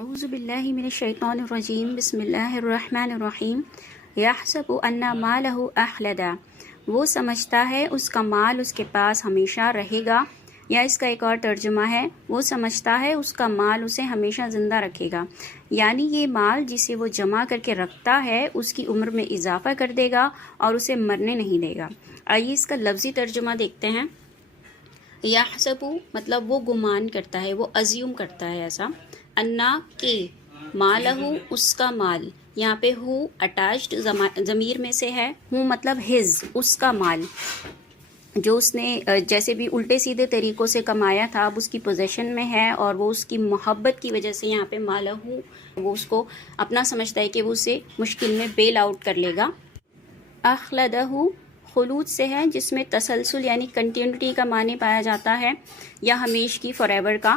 اعوذ باللہ من الشیطان الرجیم بسم اللہ الرحمن الرحیم یحسب ان مالہ اخلدا، وہ سمجھتا ہے اس کا مال اس کے پاس ہمیشہ رہے گا، یا اس کا ایک اور ترجمہ ہے وہ سمجھتا ہے اس کا مال اسے ہمیشہ زندہ رکھے گا، یعنی یہ مال جسے وہ جمع کر کے رکھتا ہے اس کی عمر میں اضافہ کر دے گا اور اسے مرنے نہیں دے گا۔ آئیے اس کا لفظی ترجمہ دیکھتے ہیں۔ یحسب مطلب وہ گمان کرتا ہے، وہ ازیوم کرتا ہے ایسا، انا کے مالہ اس کا مال، یہاں پہ ہو اٹیچڈ ضمیر میں سے ہے، ہوں مطلب ہز اس کا مال جو اس نے جیسے بھی الٹے سیدھے طریقوں سے کمایا تھا اب اس کی پوزیشن میں ہے، اور وہ اس کی محبت کی وجہ سے یہاں پہ مالہ وہ اس کو اپنا سمجھتا ہے کہ وہ اسے مشکل میں بیل آؤٹ کر لے گا۔ اخلدہ خلود سے ہے جس میں تسلسل یعنی کنٹینیوٹی کا معنی پایا جاتا ہے، یا ہمیش کی، فار ایور کا،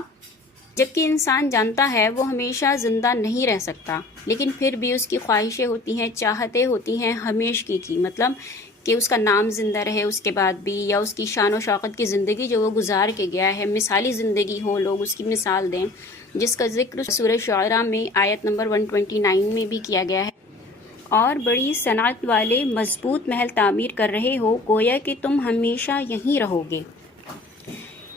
جبکہ انسان جانتا ہے وہ ہمیشہ زندہ نہیں رہ سکتا، لیکن پھر بھی اس کی خواہشیں ہوتی ہیں، چاہتیں ہوتی ہیں ہمیشگی کی، مطلب کہ اس کا نام زندہ رہے اس کے بعد بھی، یا اس کی شان و شوکت کی زندگی جو وہ گزار کے گیا ہے، مثالی زندگی ہو، لوگ اس کی مثال دیں، جس کا ذکر سورہ شعراء میں آیت نمبر 129 میں بھی کیا گیا ہے۔ اور بڑی صنعت والے مضبوط محل تعمیر کر رہے ہو، گویا کہ تم ہمیشہ یہیں رہو گے۔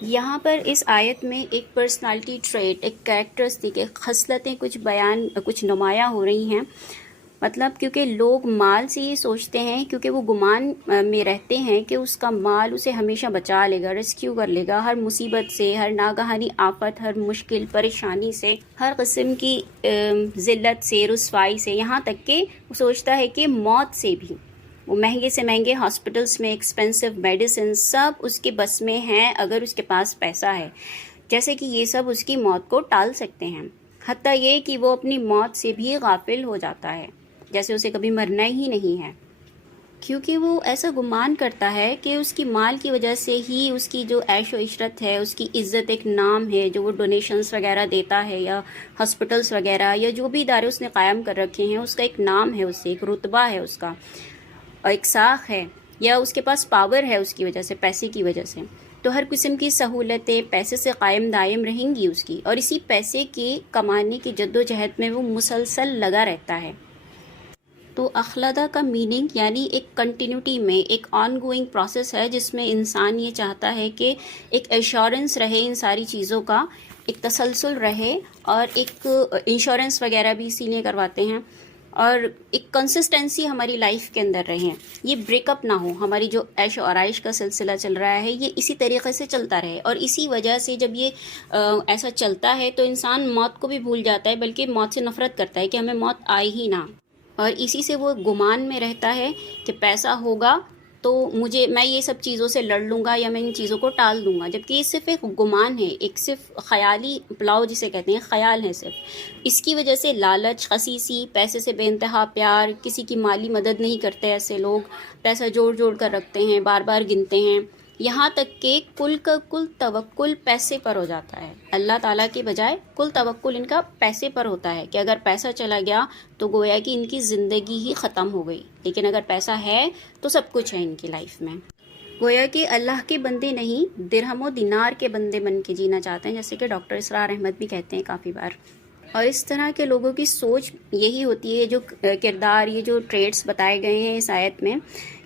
یہاں پر اس آیت میں ایک پرسنالٹی ٹریٹ، ایک کریکٹرسٹک، ایک خصلتیں کچھ نمایاں ہو رہی ہیں، مطلب کیونکہ لوگ مال سے یہ سوچتے ہیں، کیونکہ وہ گمان میں رہتے ہیں کہ اس کا مال اسے ہمیشہ بچا لے گا، ریسکیو کر لے گا ہر مصیبت سے، ہر ناگہانی آفت، ہر مشکل پریشانی سے، ہر قسم کی ذلت سے، رسوائی سے، یہاں تک کہ وہ سوچتا ہے کہ موت سے بھی۔ وہ مہنگے سے مہنگے ہاسپٹلس میں ایکسپینسو میڈیسن سب اس کے بس میں ہیں اگر اس کے پاس پیسہ ہے، جیسے کہ یہ سب اس کی موت کو ٹال سکتے ہیں، حتیٰ یہ کہ وہ اپنی موت سے بھی غافل ہو جاتا ہے، جیسے اسے کبھی مرنا ہی نہیں ہے، کیونکہ وہ ایسا گمان کرتا ہے کہ اس کی مال کی وجہ سے ہی اس کی جو عیش و عشرت ہے، اس کی عزت، ایک نام ہے جو وہ ڈونیشنز وغیرہ دیتا ہے، یا ہاسپٹلس وغیرہ، یا جو بھی ادارے اس نے قائم کر رکھے ہیں، اس کا ایک نام ہے، اس سے ایک رتبہ ہے اس کا، اور ایک ساکھ ہے، یا اس کے پاس پاور ہے اس کی وجہ سے، پیسے کی وجہ سے، تو ہر قسم کی سہولتیں پیسے سے قائم دائم رہیں گی اس کی، اور اسی پیسے کے کمانے کی جد و جہد میں وہ مسلسل لگا رہتا ہے۔ تو اخلدہ کا میننگ یعنی ایک کنٹینیوٹی میں، ایک آن گوئنگ پروسیس ہے جس میں انسان یہ چاہتا ہے کہ ایک ایشورنس رہے ان ساری چیزوں کا، ایک تسلسل رہے، اور ایک انشورنس وغیرہ بھی اسی لیے کرواتے ہیں، اور ایک کنسسٹنسی ہماری لائف کے اندر رہے، یہ بریک اپ نہ ہو، ہماری جو عیش و آرائش کا سلسلہ چل رہا ہے یہ اسی طریقے سے چلتا رہے، اور اسی وجہ سے جب یہ ایسا چلتا ہے تو انسان موت کو بھی بھول جاتا ہے، بلکہ موت سے نفرت کرتا ہے کہ ہمیں موت آئے ہی نہ، اور اسی سے وہ گمان میں رہتا ہے کہ پیسہ ہوگا تو میں یہ سب چیزوں سے لڑ لوں گا، یا میں ان چیزوں کو ٹال دوں گا، جبکہ یہ صرف ایک گمان ہے، ایک صرف خیالی پلاؤ جسے کہتے ہیں، خیال ہے صرف۔ اس کی وجہ سے لالچ، خسیسی، پیسے سے بے انتہا پیار، کسی کی مالی مدد نہیں کرتے ایسے لوگ، پیسہ جوڑ جوڑ کر رکھتے ہیں، بار بار گنتے ہیں، یہاں تک کہ کل کا کل توکل پیسے پر ہو جاتا ہے، اللہ تعالیٰ کے بجائے کل توکل ان کا پیسے پر ہوتا ہے، کہ اگر پیسہ چلا گیا تو گویا کہ ان کی زندگی ہی ختم ہو گئی، لیکن اگر پیسہ ہے تو سب کچھ ہے ان کی لائف میں، گویا کہ اللہ کے بندے نہیں، درہم و دینار کے بندے بن کے جینا چاہتے ہیں، جیسے کہ ڈاکٹر اسرار احمد بھی کہتے ہیں کافی بار۔ اور اس طرح کے لوگوں کی سوچ یہی ہوتی ہے، جو کردار، یہ جو ٹریٹس بتائے گئے ہیں اس آیت میں،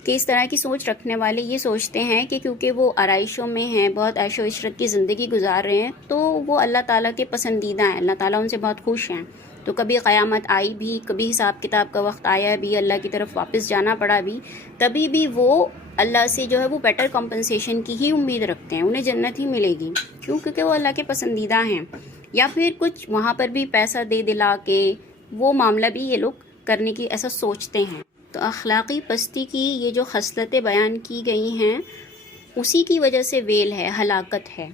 کہ اس طرح کی سوچ رکھنے والے یہ سوچتے ہیں کہ کیونکہ وہ آرائشوں میں ہیں، بہت عیش و عشرت کی زندگی گزار رہے ہیں، تو وہ اللہ تعالیٰ کے پسندیدہ ہیں، اللہ تعالیٰ ان سے بہت خوش ہیں، تو کبھی قیامت آئی بھی، کبھی حساب کتاب کا وقت آیا بھی، اللہ کی طرف واپس جانا پڑا بھی، تبھی بھی وہ اللہ سے جو ہے وہ بیٹر کمپنسیشن کی ہی امید رکھتے ہیں، انہیں جنت ہی ملے گی، کیوں؟ کیونکہ وہ اللہ کے پسندیدہ ہیں، یا پھر کچھ وہاں پر بھی پیسہ دے دلا کے وہ معاملہ بھی یہ لوگ کرنے کی ایسا سوچتے ہیں۔ تو اخلاقی پستی کی یہ جو خصلتیں بیان کی گئی ہیں اسی کی وجہ سے ویل ہے، ہلاکت ہے۔